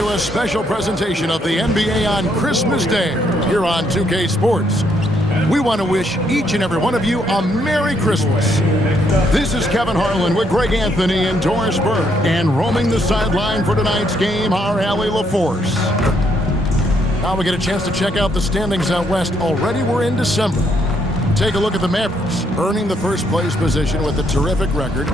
to a special presentation of the NBA on Christmas Day here on 2K Sports. We want to wish each and every one of you a Merry Christmas. This is Kevin Harlan with Greg Anthony and Doris Burke, and roaming the sideline for tonight's game, our Allie LaForce. Now we get a chance to check out the standings out west. Already we're in December. Take a look at the Mavericks, earning the first place position with a terrific record,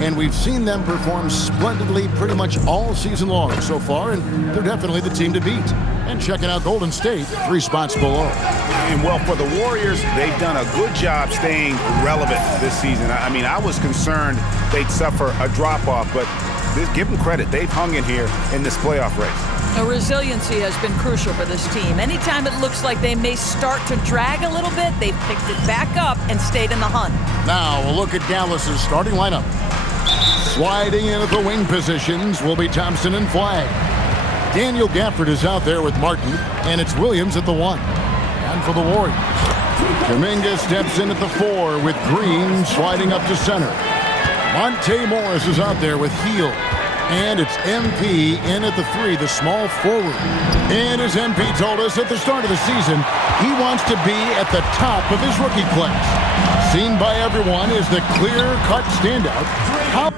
and we've seen them perform splendidly pretty much all season long so far, and they're definitely the team to beat. And checking out Golden State, 3 spots below. And well, for the Warriors, they've done a good job staying relevant this season. I mean, I was concerned they'd suffer a drop-off, but give them credit. They've hung in here in this playoff race. Resiliency has been crucial for this team. Anytime it looks like they may start to drag a little bit, they've picked it back up and stayed in the hunt. Now a look at Dallas's starting lineup. Sliding in at the wing positions will be Thompson and Flagg. Daniel Gafford is out there with Martin, and it's Williams at the 1. And for the Warriors, Kuminga steps in at the 4 with Green sliding up to center. Monte Morris is out there with Hield. And it's MP in at the 3, the small forward. And as MP told us at the start of the season, he wants to be at the top of his rookie class. Seen by everyone as the clear-cut standout. How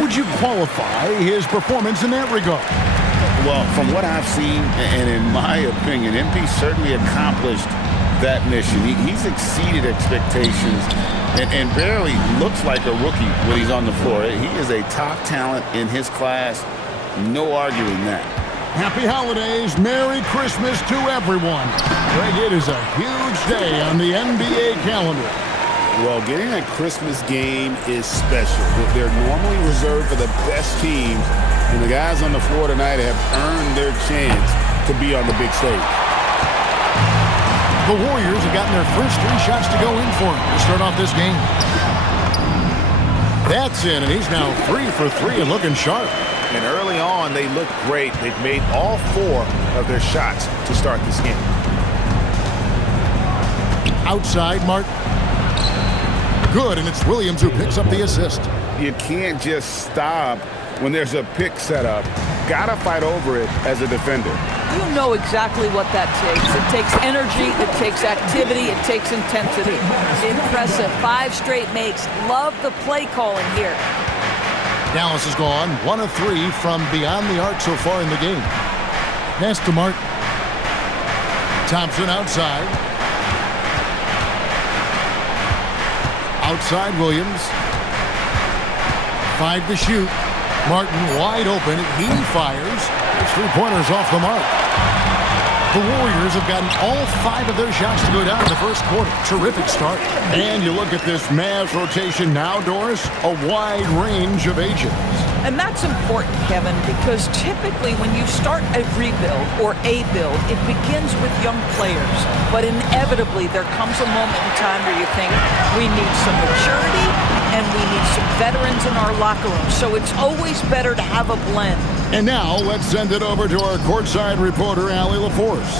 would you qualify his performance in that regard? Well, from what I've seen, and in my opinion, MP certainly accomplished that mission. He's exceeded expectations and barely looks like a rookie when he's on the floor. He is a top talent in his class. No arguing that. Happy holidays. Merry Christmas to everyone. Greg, it is a huge day on the NBA calendar. Well, getting a Christmas game is special. They're normally reserved for the best teams, and the guys on the floor tonight have earned their chance to be on the big stage. The Warriors have gotten their first 3 shots to go in for him to start off this game. That's in, and he's now 3 for 3 and looking sharp. And early on, they looked great. They've made all 4 of their shots to start this game. Outside, Martin. Good, and it's Williams who picks up the assist. You can't just stop when there's a pick set up. Gotta fight over it as a defender. You know exactly what that takes. It takes energy, it takes activity, it takes intensity. Impressive. 5 straight makes. Love the play calling here. Dallas has gone 1 of 3 from beyond the arc so far in the game. Pass to Martin. Thompson outside. Outside Williams. 5 to shoot. Martin wide open. He fires. His 3-pointers off the mark. The Warriors have gotten all 5 of their shots to go down in the first quarter. Terrific start. And you look at this Mavs rotation now, Doris, a wide range of ages. And that's important, Kevin, because typically when you start a rebuild or a build, it begins with young players. But inevitably, there comes a moment in time where you think we need some maturity and we need some veterans in our locker room. So it's always better to have a blend. And now let's send it over to our courtside reporter, Allie LaForce.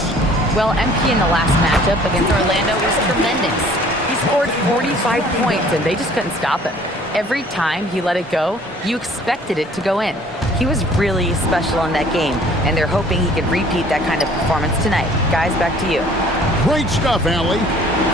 Well, MP in the last matchup against Orlando was tremendous. He scored 45 points, and they just couldn't stop him. Every time he let it go, you expected it to go in. He was really special in that game, and they're hoping he can repeat that kind of performance tonight. Guys, back to you. Great stuff, Allie.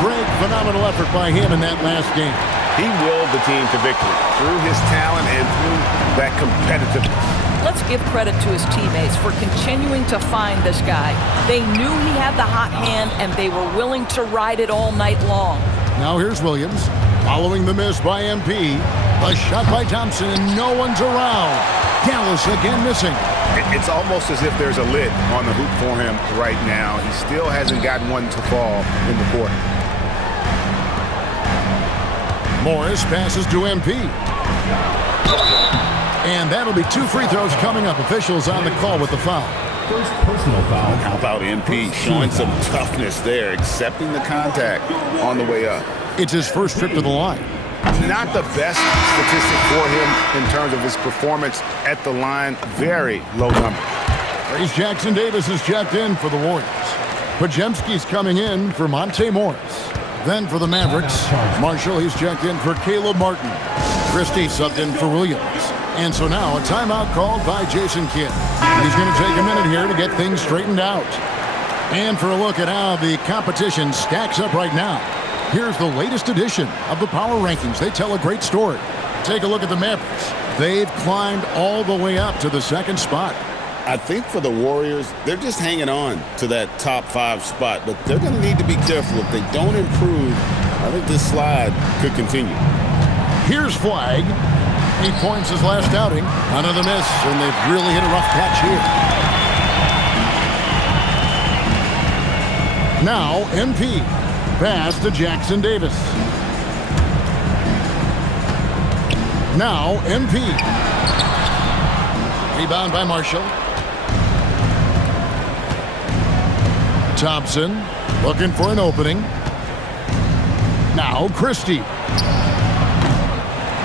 Great, phenomenal effort by him in that last game. He willed the team to victory through his talent and through that competitiveness. Let's give credit to his teammates for continuing to find this guy. They knew he had the hot hand, and they were willing to ride it all night long. Now here's Williams, following the miss by MP. A shot by Thompson, and no one's around. Dallas again missing. It's almost as if there's a lid on the hoop for him right now. He still hasn't gotten one to fall in the quarter. Morris passes to MP. And that'll be 2 free throws coming up. Officials on the call with the foul. First personal foul. How about MP showing some toughness there, accepting the contact on the way up. It's his first trip to the line. Not the best statistic for him in terms of his performance at the line. Very low number. Trace Jackson-Davis is checked in for the Warriors. Podziemski's coming in for Monte Morris. Then for the Mavericks, Marshall, he's checked in for Caleb Martin. Christie subbed in for Williams. And so now a timeout called by Jason Kidd. He's going to take a minute here to get things straightened out. And for a look at how the competition stacks up right now, here's the latest edition of the Power Rankings. They tell a great story. Take a look at the Mavericks. They've climbed all the way up to the second spot. I think for the Warriors, they're just hanging on to that top 5 spot, but they're going to need to be careful. If they don't improve, I think this slide could continue. Here's Flag. 8 points his last outing. Another miss, and they've really hit a rough patch here. Now, MP. Pass to Jackson Davis. Now, MP. Rebound by Marshall. Thompson looking for an opening. Now, Christie.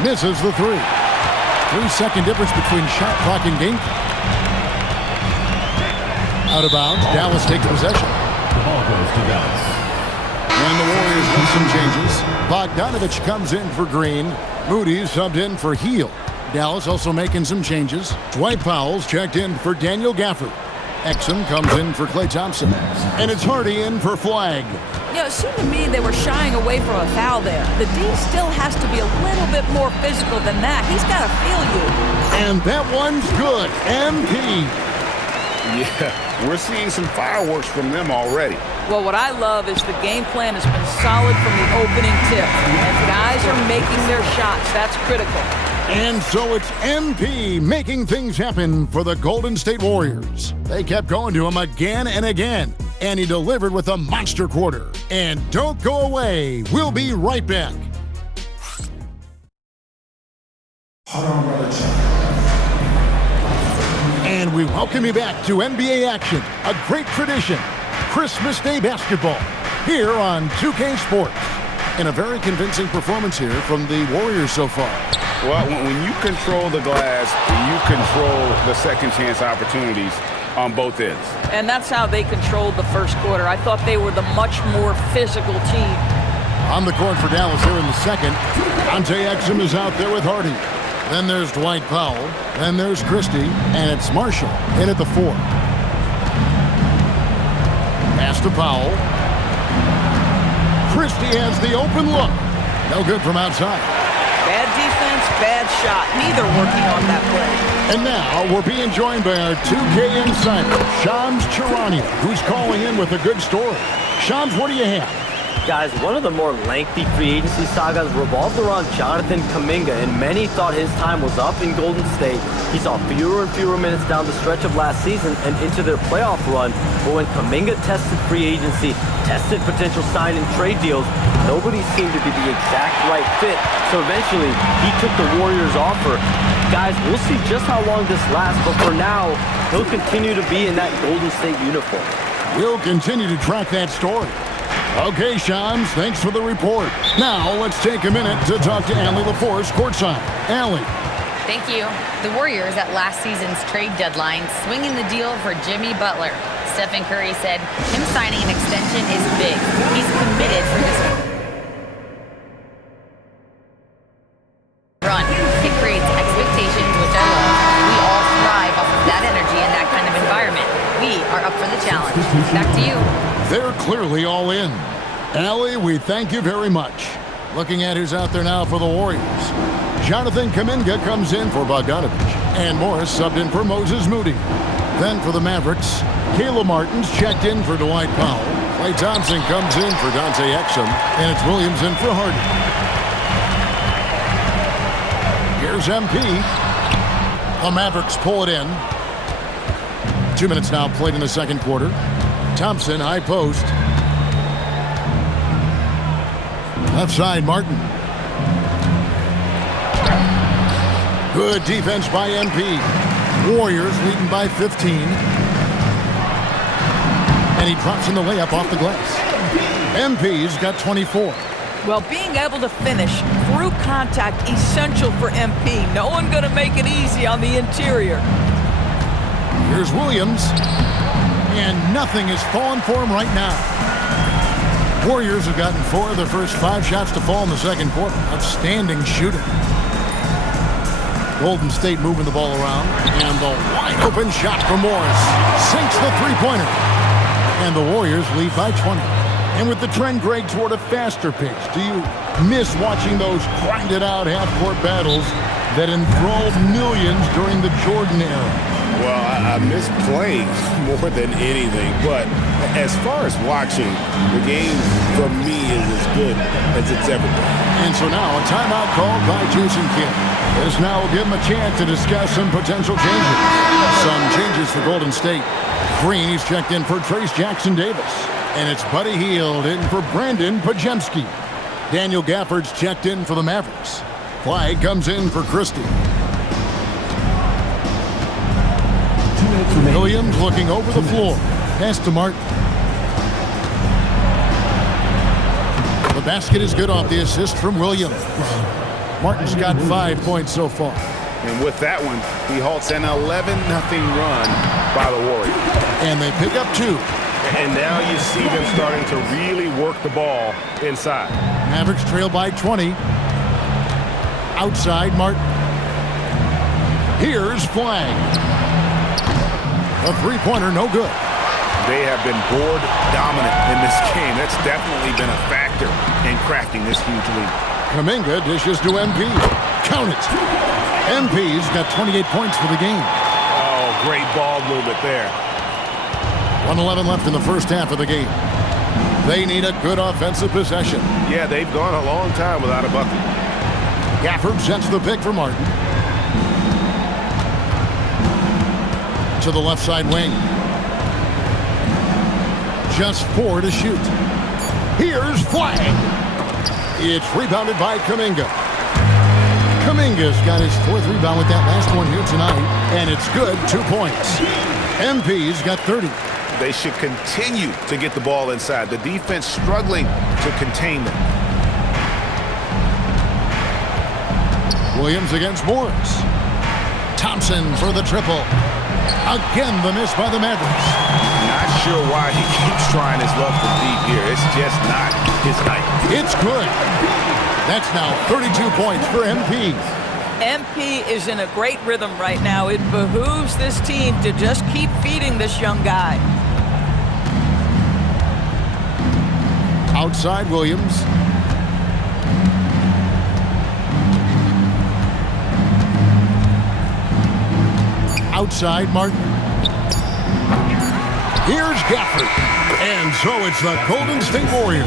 Misses the 3. 3-second difference between shot clock and game clock. Out of bounds. Dallas take the possession. The ball goes to Dallas. And the Warriors with some changes. Bogdanovich comes in for Green. Moody subbed in for Heel. Dallas also making some changes. Dwight Powell's checked in for Daniel Gafford. Exum comes in for Klay Thompson. And it's Hardy in for Flag. You know, it seemed to me they were shying away from a foul there. The D still has to be a little bit more physical than that. He's got to feel you. And that one's good. MP. Yeah, we're seeing some fireworks from them already. Well, what I love is the game plan has been solid from the opening tip. And guys are making their shots. That's critical. And so it's MP making things happen for the Golden State Warriors. They kept going to him again and again, and he delivered with a monster quarter. And don't go away. We'll be right back. And we welcome you back to NBA action, a great tradition, Christmas Day basketball, here on 2K Sports. And a very convincing performance here from the Warriors so far. Well, when you control the glass, you control the second chance opportunities on both ends. And that's how they controlled the first quarter. I thought they were the much more physical team. On the court for Dallas here in the second, Dante Exum is out there with Hardy. Then there's Dwight Powell. Then there's Christie. And it's Marshall in at the 4. Pass to Powell. Christie has the open look. No good from outside. Bad defense, bad shot. Neither working on that play. And now we're being joined by our 2K insider, Shams Charania, who's calling in with a good story. Shams, what do you have? Guys, one of the more lengthy free agency sagas revolved around Jonathan Kuminga, and many thought his time was up in Golden State. He saw fewer and fewer minutes down the stretch of last season and into their playoff run. But when Kuminga tested free agency, tested potential sign and trade deals, nobody seemed to be the exact right fit. So eventually, he took the Warriors' offer. Guys, we'll see just how long this lasts, but for now, he'll continue to be in that Golden State uniform. We'll continue to track that story. Okay, Shams, thanks for the report. Now, let's take a minute to talk to Allie LaForce courtside. Allie. Thank you. The Warriors at last season's trade deadline swinging the deal for Jimmy Butler. Stephen Curry said him signing an extension is big. He's committed for this run. It creates expectations, which I love. We all thrive off of that energy and that kind of environment. We are up for the challenge. Back to you. They're clearly all in. Allie, we thank you very much. Looking at who's out there now for the Warriors. Jonathan Kuminga comes in for Bogdanovich. And Morris subbed in for Moses Moody. Then for the Mavericks, Caleb Martin's checked in for Dwight Powell. Klay Thompson comes in for Dante Exum. And it's Williams in for Hardy. Here's MP. The Mavericks pull it in. 2 minutes now played in the second quarter. Thompson, high post. Left side, Martin. Good defense by MP. Warriors leading by 15. And he drops in the layup off the glass. MP's got 24. Well, being able to finish through contact, essential for MP. No one going to make it easy on the interior. Here's Williams. And nothing is falling for him right now. Warriors have gotten 4 of their first 5 shots to fall in the second quarter. Outstanding shooting. Golden State moving the ball around. And the wide open shot from Morris. Sinks the three-pointer. And the Warriors lead by 20. And with the trend, Greg, toward a faster pace, do you miss watching those grinded-out half-court battles that enthralled millions during the Jordan era? Well, I miss playing more than anything, but as far as watching, the game for me is as good as it's ever been. And so now a timeout called by Jason Kidd. This now will give him a chance to discuss some potential changes. Some changes for Golden State. Green, he's checked in for Trace Jackson-Davis. And it's Buddy Hield in for Brandon Pajemski. Daniel Gafford's checked in for the Mavericks. Flag comes in for Christie. Williams looking over the floor. Pass to Martin. The basket is good off the assist from Williams. Martin's got 5 points so far. And with that one, he halts an 11-0 run by the Warriors. And they pick up 2. And now you see them starting to really work the ball inside. Mavericks trail by 20. Outside, Martin. Here's Flag. A three-pointer, no good. They have been board dominant in this game. That's definitely been a factor in crafting this huge lead. Kuminga dishes to MP. Count it. MP's got 28 points for the game. Oh, great ball movement there. 1:11 left in the first half of the game. They need a good offensive possession. Yeah, they've gone a long time without a bucket. Gafford sets the pick for Martin. To the left side wing. Just 4 to shoot. Here's Flag. It's rebounded by Kuminga. Kuminga's got his 4th rebound with that last one here tonight. And it's good, 2 points. MP's got 30. They should continue to get the ball inside. The defense struggling to contain them. Williams against Morris. Thompson for the triple. Again, the miss by the Mavericks. Not sure why he keeps trying his luck from deep here. It's just not his night. It's good. That's now 32 points for MP. MP is in a great rhythm right now. It behooves this team to just keep feeding this young guy. Outside Williams. Outside Martin. Here's Gafford. And so it's the Golden State Warriors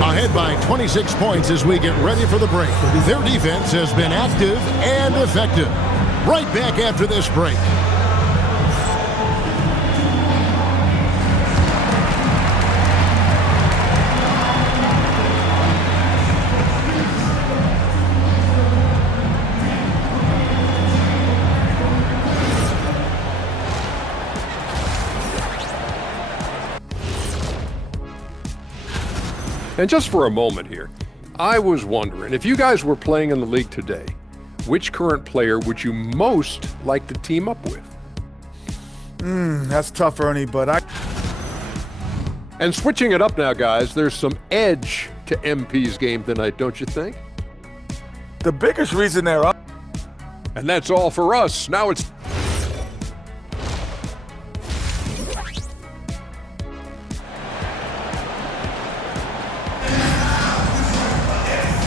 ahead by 26 points as we get ready for the break. Their defense has been active and effective. Right back after this break. And just for a moment here, I was wondering, if you guys were playing in the league today, which current player would you most like to team up with? That's tough, Ernie, but And switching it up now, guys, there's some edge to MP's game tonight, don't you think? the biggest reason they're up. And that's all for us. Now it's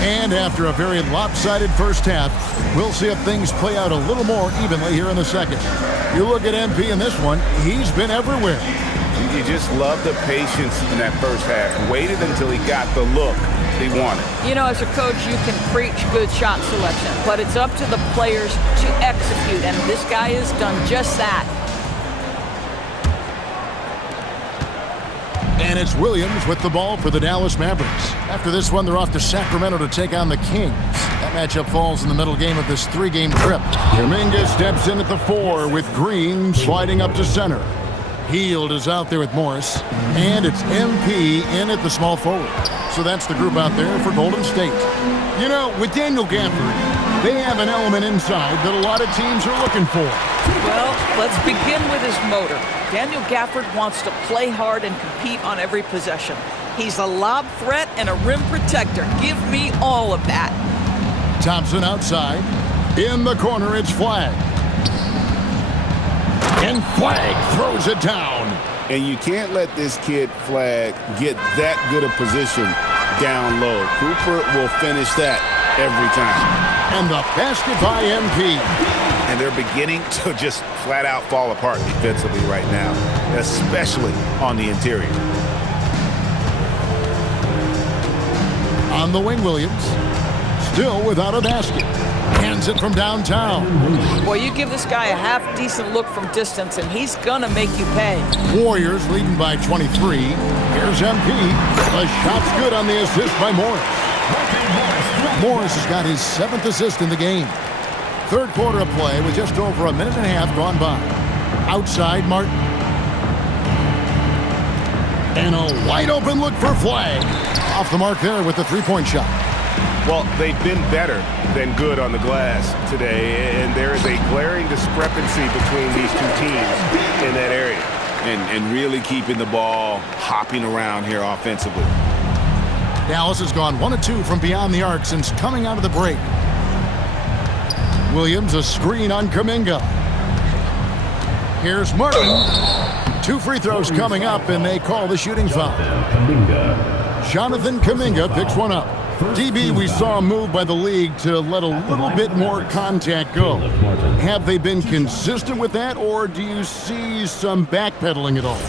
And after a very lopsided first half, we'll see if things play out a little more evenly here in the second. You look at MP in this one, he's been everywhere. You just love the patience in that first half. Waited until he got the look he wanted. You know, as a coach, you can preach good shot selection, but it's up to the players to execute, and this guy has done just that. And it's Williams with the ball for the Dallas Mavericks. After this one, they're off to Sacramento to take on the Kings. That matchup falls in the middle game of this three-game trip. Kuminga steps in at the 4 with Green sliding up to center. Hield is out there with Morris. And it's MP in at the small forward. So that's the group out there for Golden State. You know, with Daniel Gafford, they have an element inside that a lot of teams are looking for. Well, let's begin with his motor. Daniel Gafford wants to play hard and compete on every possession. He's a lob threat and a rim protector. Give me all of that. Thompson outside. In the corner, it's Flag. And Flag throws it down. And you can't let this kid, Flag, get that good a position down low. Cooper will finish that every time. And the basket by MP. And they're beginning to just flat out fall apart defensively right now, especially on the interior. On the wing, Williams. Still without a basket. Hands it from downtown. Boy, you give this guy a half-decent look from distance, and he's going to make you pay. Warriors leading by 23. Here's MP. The shot's good on the assist by Morris. Morris has got his 7th assist in the game. Third quarter of play with just over a minute and a half gone by. Outside, Martin. And a wide-open look for Flag. Off the mark there with the three-point shot. Well, they've been better than good on the glass today, and there is a glaring discrepancy between these two teams in that area. And really keeping the ball hopping around here offensively. Dallas has gone 1 of 2 from beyond the arc since coming out of the break. Williams, a screen on Kuminga. Here's Martin. 2 free throws coming up, and they call the shooting foul. Jonathan Kuminga picks one up. DB, we saw a move by the league to let a little bit more contact go. Have they been consistent with that, or do you see some backpedaling at all?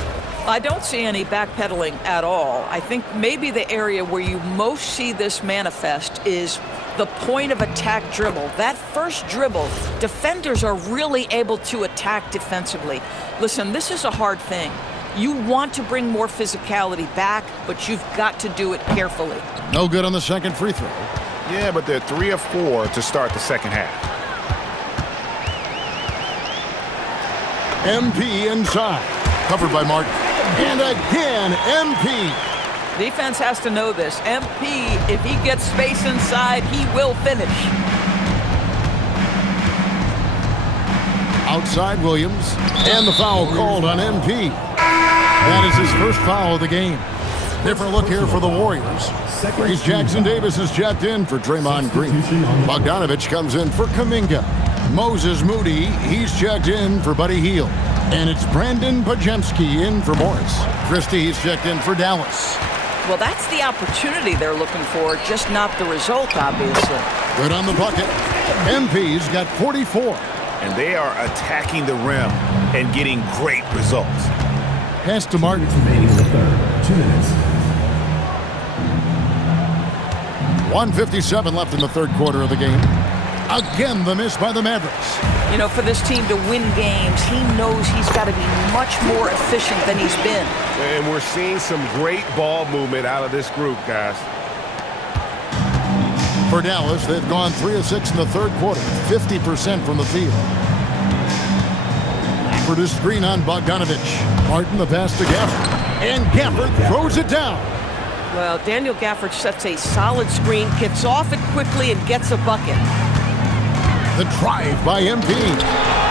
I don't see any backpedaling at all. I think maybe the area where you most see this manifest is the point of attack dribble. That first dribble, defenders are really able to attack defensively. Listen, this is a hard thing. You want to bring more physicality back, but you've got to do it carefully. No good on the second free throw. Yeah, but they're 3 of 4 to start the second half. MP inside. Covered by Martin. And again, MP. Defense has to know this. MP, if he gets space inside, he will finish. Outside Williams. And the foul called on MP. That is his first foul of the game. Different look here for the Warriors. Grace Jackson-Davis is checked in for Draymond Green. Bogdanovich comes in for Kuminga. Moses Moody, he's checked in for Buddy Hield. And it's Brandon Pajemski in for Morris. Christie, he's checked in for Dallas. Well, that's the opportunity they're looking for, just not the result, obviously. Good on the bucket. MP's got 44. And they are attacking the rim and getting great results. Pass to Martin. Remaining in the third. 2 minutes. 1:57 left in the third quarter of the game. Again, the miss by the Mavericks. You know, for this team to win games, he knows he's got to be much more efficient than he's been. And we're seeing some great ball movement out of this group, guys. For Dallas, they've gone 3 of 6 in the third quarter, 50% from the field. For the screen on Bogdanovich. Martin, the pass to Gafford. And Gafford throws it down. Well, Daniel Gafford sets a solid screen, gets off it quickly, and gets a bucket. The drive by MP.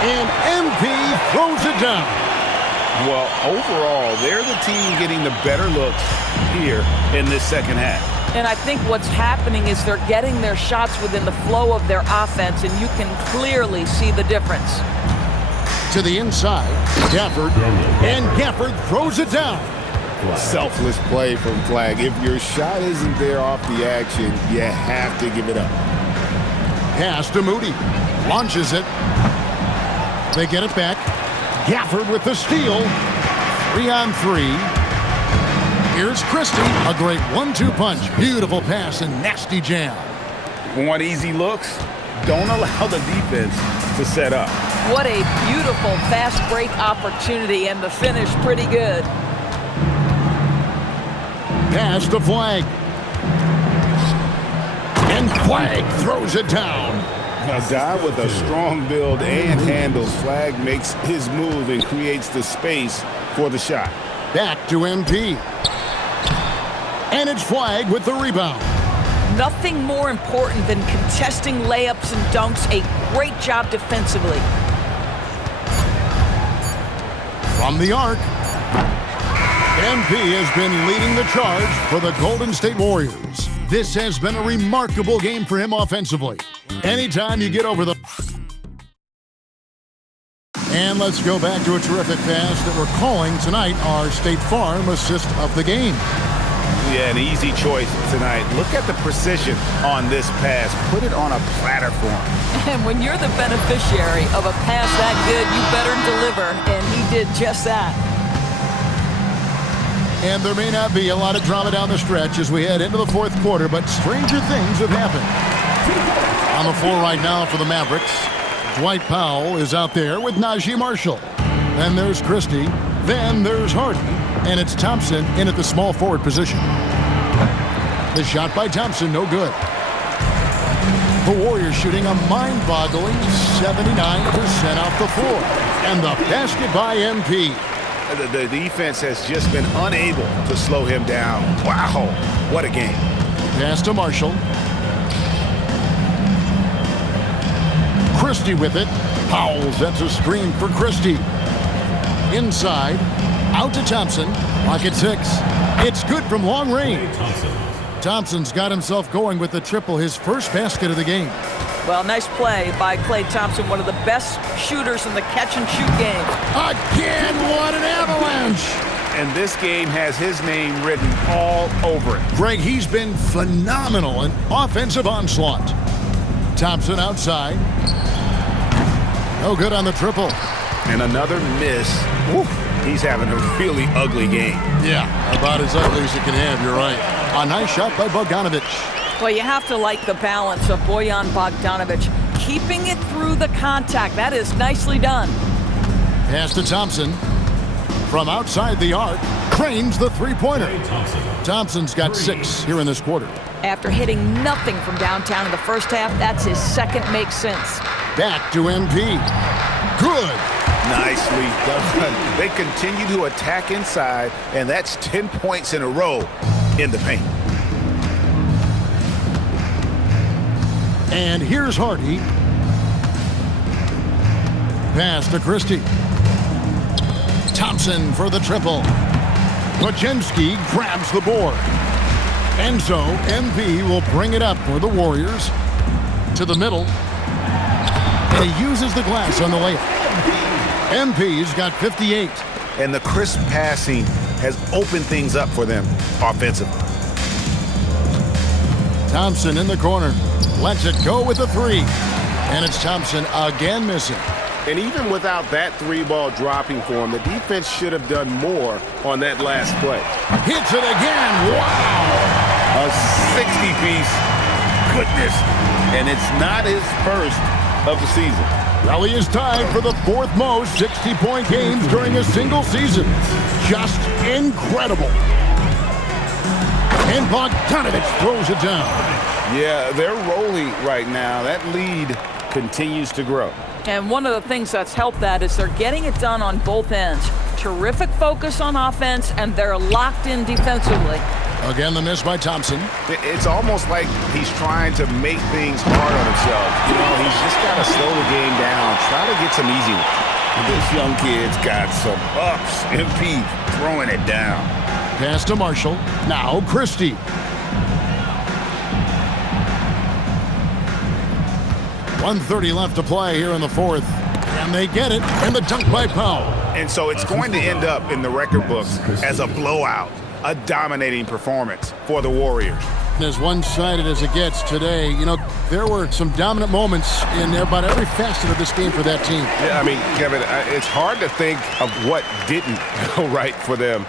And MP throws it down. Well, overall, they're the team getting the better looks here in this second half. And I think what's happening is they're getting their shots within the flow of their offense, and you can clearly see the difference. To the inside, Gafford. And Gafford throws it down. Selfless play from Flag. If your shot isn't there off the action, you have to give it up. Pass to Moody. Launches it. They get it back. Gafford with the steal. 3-on-3. Here's Christie. A great 1-2 punch. Beautiful pass and nasty jam. Want easy looks? Don't allow the defense to set up. What a beautiful fast break opportunity, and the finish pretty good. Pass to Flag. And Flag throws it down. A guy with a strong build and handles. Flag makes his move and creates the space for the shot. Back to MP. And it's Flag with the rebound. Nothing more important than contesting layups and dunks. A great job defensively. From the arc, MP has been leading the charge for the Golden State Warriors. This has been a remarkable game for him offensively. Anytime you get over the And let's go back to a terrific pass that we're calling tonight our State Farm assist of the game. Yeah, an easy choice tonight. Look at the precision on this pass. Put it on a platter for him. And when you're the beneficiary of a pass that good, you better deliver, and he did just that. And there may not be a lot of drama down the stretch as we head into the fourth quarter, but stranger things have happened. On the floor right now for the Mavericks, Dwight Powell is out there with Najee Marshall. Then there's Christie. Then there's Hardy. And it's Thompson in at the small forward position. The shot by Thompson, no good. The Warriors shooting a mind-boggling 79% off the floor. And the basket by MP. The defense has just been unable to slow him down. Wow, what a game. Pass to Marshall. Christie with it. Powell sets a screen for Christie. Inside. Out to Thompson. Clock at 6. It's good from long range. Thompson's got himself going with the triple, his first basket of the game. Well, nice play by Klay Thompson, one of the best shooters in the catch-and-shoot game. Again, what an avalanche! And this game has his name written all over it. Greg, he's been phenomenal in offensive onslaught. Thompson outside. No good on the triple. And another miss. Woo. He's having a really ugly game. Yeah, about as ugly as you can have, you're right. A nice shot by Bogdanovic. Well, you have to like the balance of Bojan Bogdanovic, keeping it through the contact. That is nicely done. Pass to Thompson. From outside the arc, cranes the three-pointer. Thompson's got 6 here in this quarter. After hitting nothing from downtown in the first half, that's his second make since. Back to MP. Good. Nicely done. They continue to attack inside, and that's 10 points in a row in the paint. And here's Hardy. Pass to Christie. Thompson for the triple. Podziemski grabs the board. And so MP will bring it up for the Warriors to the middle. And he uses the glass on the layup. MP's got 58. And the crisp passing has opened things up for them offensively. Thompson in the corner. Lets it go with the 3. And it's Thompson again missing. And even without that 3-ball dropping for him, the defense should have done more on that last play. Hits it again. Wow. A 60-piece. Goodness. And it's not his first of the season. Rally is tied for the 4th most 60-point games during a single season. Just incredible. And Bogdanovic throws it down. Yeah, they're rolling right now. That lead continues to grow. And one of the things that's helped that is they're getting it done on both ends. Terrific focus on offense, and they're locked in defensively. Again, the miss by Thompson. It's almost like he's trying to make things hard on himself. You know, he's just got to slow the game down, try to get some easy ones. This young kid's got some ups. MP throwing it down. Pass to Marshall. Now Christie. .130 left to play here in the 4th. And they get it in the dunk by Powell. And so it's going to end up in the record books as a blowout, a dominating performance for the Warriors. As one-sided as it gets today, you know, there were some dominant moments in about every facet of this game for that team. Yeah, I mean, Kevin, it's hard to think of what didn't go right for them.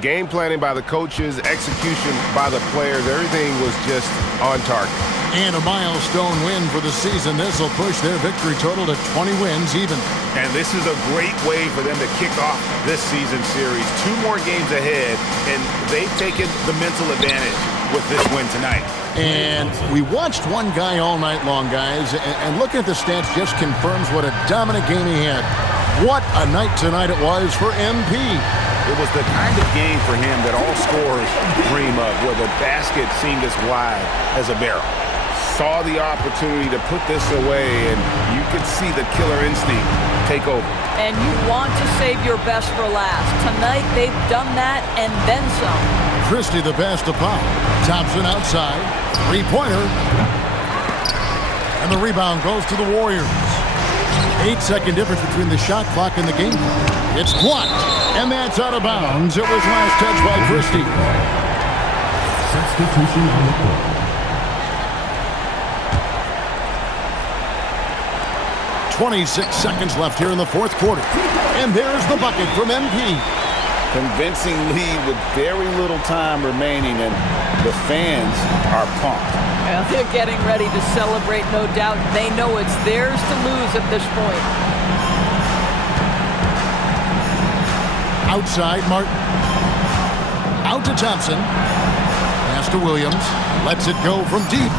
Game planning by the coaches, execution by the players, everything was just on target. And a milestone win for the season. This will push their victory total to 20 wins even. And this is a great way for them to kick off this season series. 2 more games ahead, and they've taken the mental advantage with this win tonight. And we watched one guy all night long, guys, and looking at the stats just confirms what a dominant game he had. What a night tonight it was for MP. It was the kind of game for him that all scorers dream of, where the basket seemed as wide as a barrel. Saw the opportunity to put this away, and you could see the killer instinct take over. And you want to save your best for last. Tonight, they've done that and then some. Christie the pass to Powell. Thompson outside. 3-pointer. And the rebound goes to the Warriors. 8-second difference between the shot clock and the game clock. It's blocked, and that's out of bounds. It was last touched by Christie. Substitution on the court. 26 seconds left here in the fourth quarter. And there's the bucket from MP. Convincing lead with very little time remaining, and the fans are pumped. Well, they're getting ready to celebrate, no doubt. They know it's theirs to lose at this point. Outside, Martin. Out to Thompson. Pass to Williams. Lets it go from deep.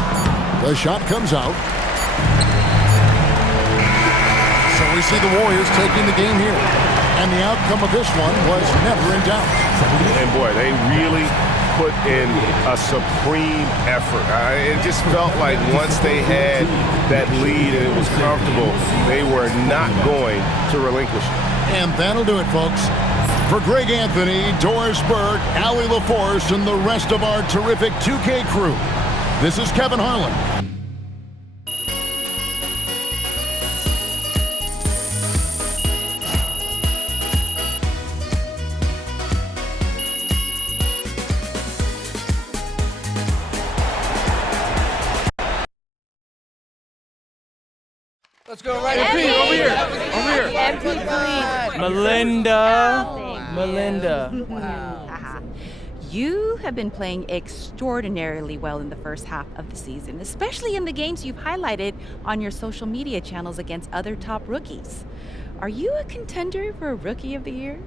The shot comes out. So we see the Warriors taking the game here. And the outcome of this one was never in doubt. And boy, they really put in a supreme effort. It just felt like once they had that lead and it was comfortable, they were not going to relinquish it. And that'll do it, folks. For Greg Anthony, Doris Burke, Allie LaForce, and the rest of our terrific 2K crew, this is Kevin Harlan. Let's go right MP, over here. Over here. MP, please. Melinda. You have been playing extraordinarily well in the first half of the season, especially in the games you've highlighted on your social media channels against other top rookies. Are you a contender for Rookie of the Year?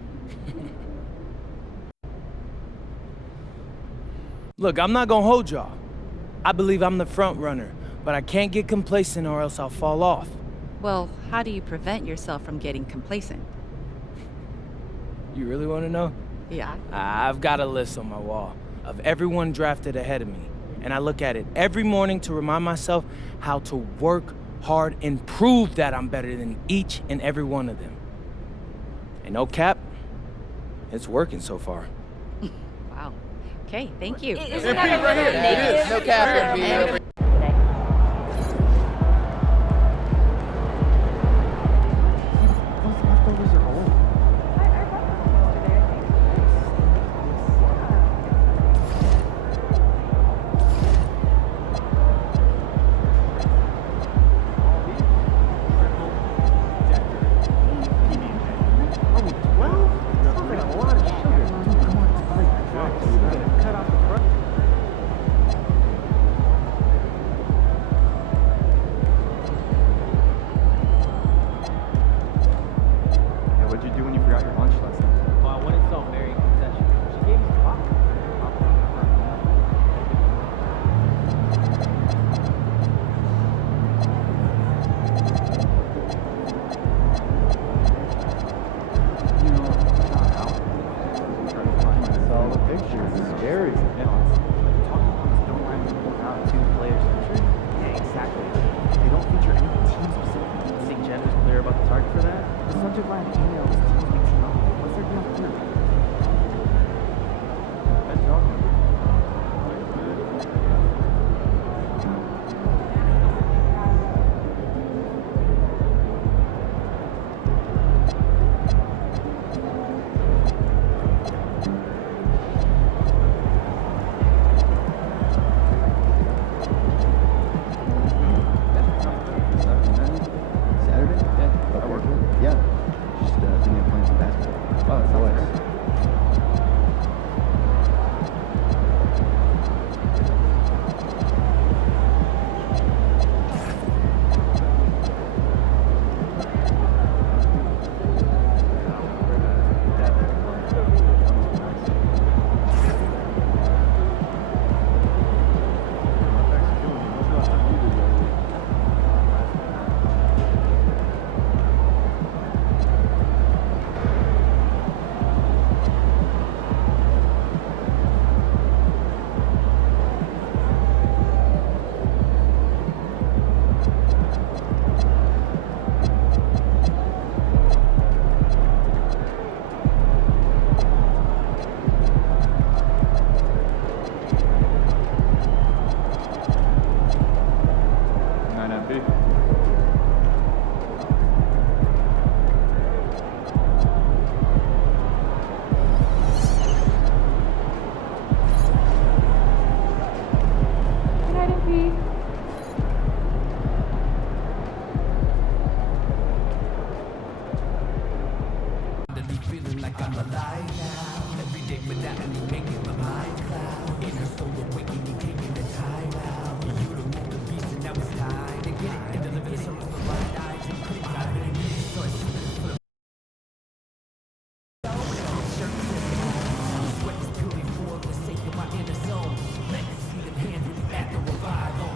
Look, I'm not gonna hold y'all. I believe I'm the front runner, but I can't get complacent or else I'll fall off. Well, how do you prevent yourself from getting complacent? You really want to know? Yeah. I've got a list on my wall of everyone drafted ahead of me, and I look at it every morning to remind myself how to work hard and prove that I'm better than each and every one of them. And no cap, it's working so far. Wow. Okay, thank you. Isn't that right here? Negative? No cap. Yeah. Just thinking of playing some basketball. Oh, nice. feeling like I'm alive now. Every day without any making my mind cloud. In her soul awakening, taking the time out. You the move the beast and now it's time to get it. And deliver the service for blind eyes and couldn't drive it again. So I shoot it for the sweat is purely for the sake of my inner soul. Let me see them hands with the act of revival.